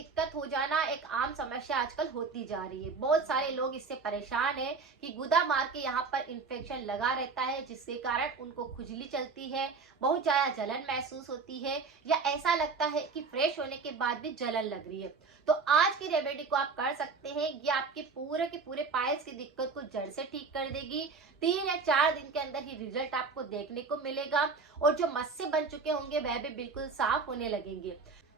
दिक्कत हो जाना एक आम समस्या आजकल होती जा रही है। बहुत सारे लोग इससे परेशान हैं कि गुदा मार के यहाँ पर इन्फेक्शन लगा रहता है, जिसके कारण उनको खुजली चलती है, बहुत ज्यादा जलन महसूस होती है, या ऐसा लगता है कि फ्रेश होने के बाद भी जलन लग रही है। तो आज की रेमेडी को आप कर सकते हैं। ये आपके पूरे के पूरे पाइल्स की दिक्कत को जड़ से ठीक कर देगी। 3 या 4 दिन के अंदर ही रिजल्ट आपको देखने को मिलेगा, और जो मस्से बन चुके होंगे वह भी बिल्कुल साफ होने लगेंगे।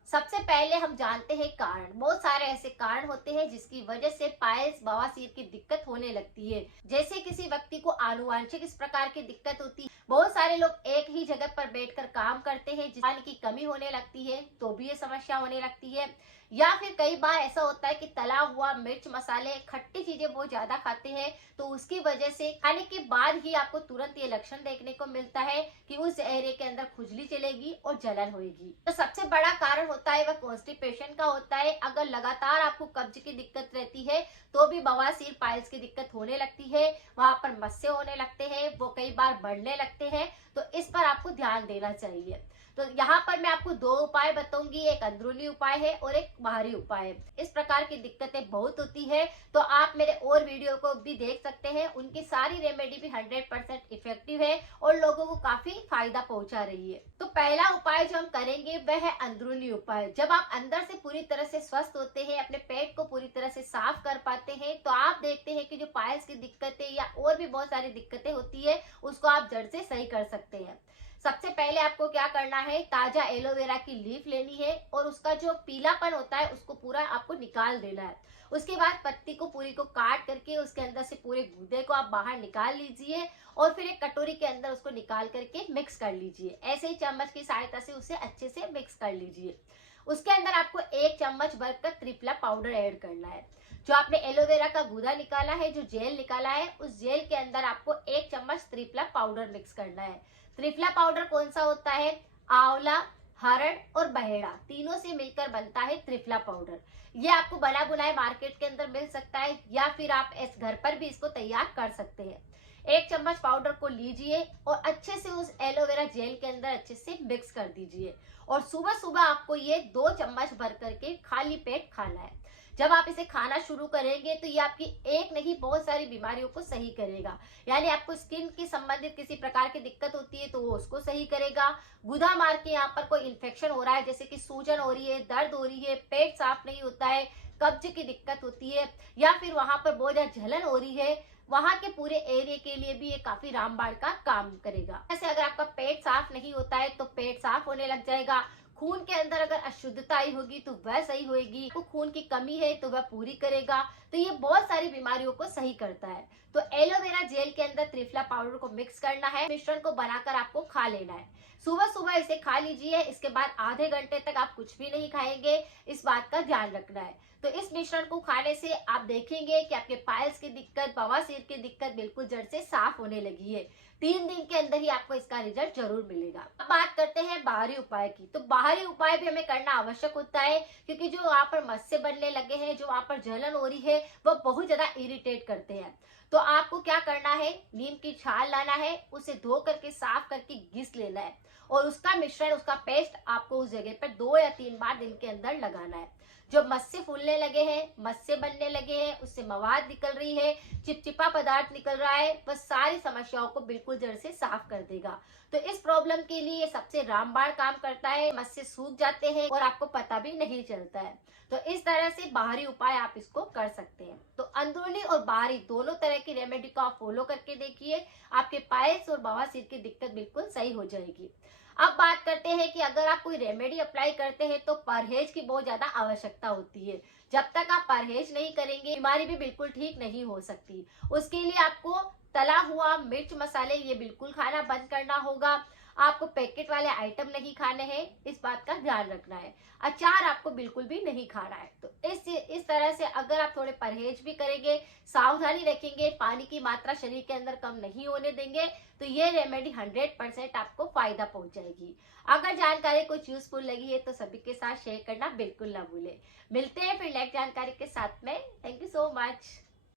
सबसे पहले हम जानते हैं कारण। बहुत सारे ऐसे कारण होते हैं जिसकी वजह से पाइल्स बवासीर की दिक्कत होने लगती है। जैसे किसी व्यक्ति को आनुवांशिक इस प्रकार की दिक्कत होती है। बहुत सारे लोग एक ही जगह पर बैठकर काम करते हैं, पानी की कमी होने लगती है तो भी ये समस्या होने लगती है। या फिर कई बार ऐसा होता है कि तला हुआ, मिर्च मसाले, खट्टी चीजें बहुत ज्यादा खाते हैं, तो उसकी वजह से खाने के बाद ही आपको तुरंत ये लक्षण देखने को मिलता है कि उस एरिया के अंदर खुजली चलेगी और जलन होगी। तो सबसे बड़ा कारण होता है वह कॉन्स्टिपेशन का होता है। अगर लगातार आपको कब्ज की दिक्कत रहती है तो भी बवासीर पाइल्स की दिक्कत होने लगती है, वहां पर मस्से होने लगते हैं, वो कई बार बढ़ने लगते हैं। तो इस पर आपको ध्यान देना चाहिए। तो यहाँ पर मैं आपको 2 उपाय बताऊंगी, एक अंदरूनी उपाय है और एक बाहरी उपाय है। इस प्रकार की दिक्कतें बहुत होती है, तो आप मेरे और वीडियो को भी देख सकते हैं। उनकी सारी रेमेडी भी 100% इफेक्टिव है और लोगों को काफी फायदा पहुंचा रही है। तो पहला उपाय जो हम करेंगे वह है अंदरूनी उपाय। जब आप अंदर से पूरी तरह से स्वस्थ होते हैं, अपने पेट को पूरी तरह से साफ कर पाते हैं, तो आप देखते हैं कि जो पाइल्स की दिक्कतें या और भी बहुत सारी दिक्कतें होती है उसको आप जड़ से सही कर सकते हैं। सबसे पहले आपको क्या करना है, ताजा एलोवेरा की लीफ लेनी है और उसका जो पीलापन होता है उसको पूरा आपको निकाल देना है। उसके बाद पत्ती को पूरी को काट करके उसके अंदर से पूरे गूदे को आप बाहर निकाल लीजिए और फिर एक कटोरी के अंदर उसको निकाल करके मिक्स कर लीजिए। ऐसे ही चम्मच की सहायता से उसे अच्छे से मिक्स कर लीजिए। उसके अंदर आपको 1 चम्मच भर कर त्रिफला पाउडर ऐड करना है। जो आपने एलोवेरा का गूदा निकाला है, जो जेल निकाला है, उस जेल के अंदर आपको 1 चम्मच त्रिफला पाउडर मिक्स करना है। त्रिफला पाउडर कौन सा होता है? आंवला, हरड़ और बहेड़ा तीनों से मिलकर बनता है त्रिफला पाउडर। ये आपको बना बुनाया मार्केट के अंदर मिल सकता है, या फिर आप इस घर पर भी इसको तैयार कर सकते हैं। 1 चम्मच पाउडर को लीजिए और अच्छे से उस एलोवेरा जेल के अंदर अच्छे से मिक्स कर दीजिए। और सुबह सुबह आपको ये 2 चम्मच भर करके खाली पेट खाना है। जब आप इसे खाना शुरू करेंगे तो ये आपकी एक नहीं बहुत सारी बीमारियों को सही करेगा। यानी आपको स्किन की संबंधित किसी प्रकार की दिक्कत होती है तो वो उसको सही करेगा। गुदा मार के यहाँ पर कोई इन्फेक्शन हो रहा है, जैसे कि सूजन हो रही है, दर्द हो रही है, पेट साफ नहीं होता है, कब्ज की दिक्कत होती है, या फिर वहां पर बहुत ज्यादा जलन हो रही है, वहां के पूरे एरिया के लिए भी ये काफी रामबाण का काम करेगा। जैसे अगर आपका पेट साफ नहीं होता है तो पेट साफ होने लग जाएगा। खून के अंदर अगर अशुद्धता आई होगी तो वह सही होगी। तो खून की कमी है तो वह पूरी करेगा। तो ये बहुत सारी बीमारियों को सही करता है। तो एलोवेरा जेल के अंदर त्रिफला पाउडर को मिक्स करना है, मिश्रण को बनाकर आपको खा लेना है। सुबह सुबह इसे खा लीजिए। इसके बाद आधे घंटे तक आप कुछ भी नहीं खाएंगे, इस बात का ध्यान रखना है। तो इस मिश्रण को खाने से आप देखेंगे कि आपके पाइल्स की दिक्कत, बवासीर की दिक्कत बिल्कुल जड़ से साफ होने लगी है। 3 दिन के अंदर ही आपको इसका रिजल्ट जरूर मिलेगा। अब बात करते हैं बाहरी उपाय की। तो बाहरी उपाय भी हमें करना आवश्यक होता है, क्योंकि जो वहां पर मस्से बनने लगे हैं, जो वहां पर जलन हो रही है, वो बहुत ज्यादा इरिटेट करते हैं। तो आपको क्या करना है, नीम की छाल लाना है, उसे धो करके साफ करके घिस लेना है और उसका मिश्रण, उसका पेस्ट आपको उस जगह पर 2 या 3 बार दिन के अंदर लगाना है। जो मस्से फूलने लगे हैं, मस्से बनने लगे हैं, उससे मवाद निकल रही है, चिपचिपा पदार्थ निकल रहा है, वह सारी समस्याओं को बिल्कुल जड़ से साफ कर देगा। तो इस प्रॉब्लम के लिए ये सबसे रामबाण काम करता है। मस्से सूख जाते हैं और आपको पता भी नहीं चलता है। तो इस तरह से बाहरी उपाय आप इसको कर सकते हैं। तो अंदरूनी और बाहरी दोनों तरह की रेमेडी को आप फॉलो करके देखिए, आपके पाइल्स और बवासीर की दिक्कत बिल्कुल सही हो जाएगी। अब बात करते हैं कि अगर आप कोई रेमेडी अप्लाई करते हैं तो परहेज की बहुत ज्यादा आवश्यकता होती है। जब तक आप परहेज नहीं करेंगे, बीमारी भी बिल्कुल ठीक नहीं हो सकती। उसके लिए आपको तला हुआ, मिर्च मसाले ये बिल्कुल खाना बंद करना होगा। आपको पैकेट वाले आइटम नहीं खाने हैं, इस बात का ध्यान रखना है। अचार आपको बिल्कुल भी नहीं खाना है। तो इस तरह से अगर आप थोड़े परहेज भी करेंगे, सावधानी रखेंगे, पानी की मात्रा शरीर के अंदर कम नहीं होने देंगे, तो ये रेमेडी 100% आपको फायदा पहुंचाएगी। अगर जानकारी कुछ यूजफुल लगी है तो सभी के साथ शेयर करना बिल्कुल ना भूले। मिलते हैं फिर नेक्स्ट जानकारी के साथ में। Thank you so much.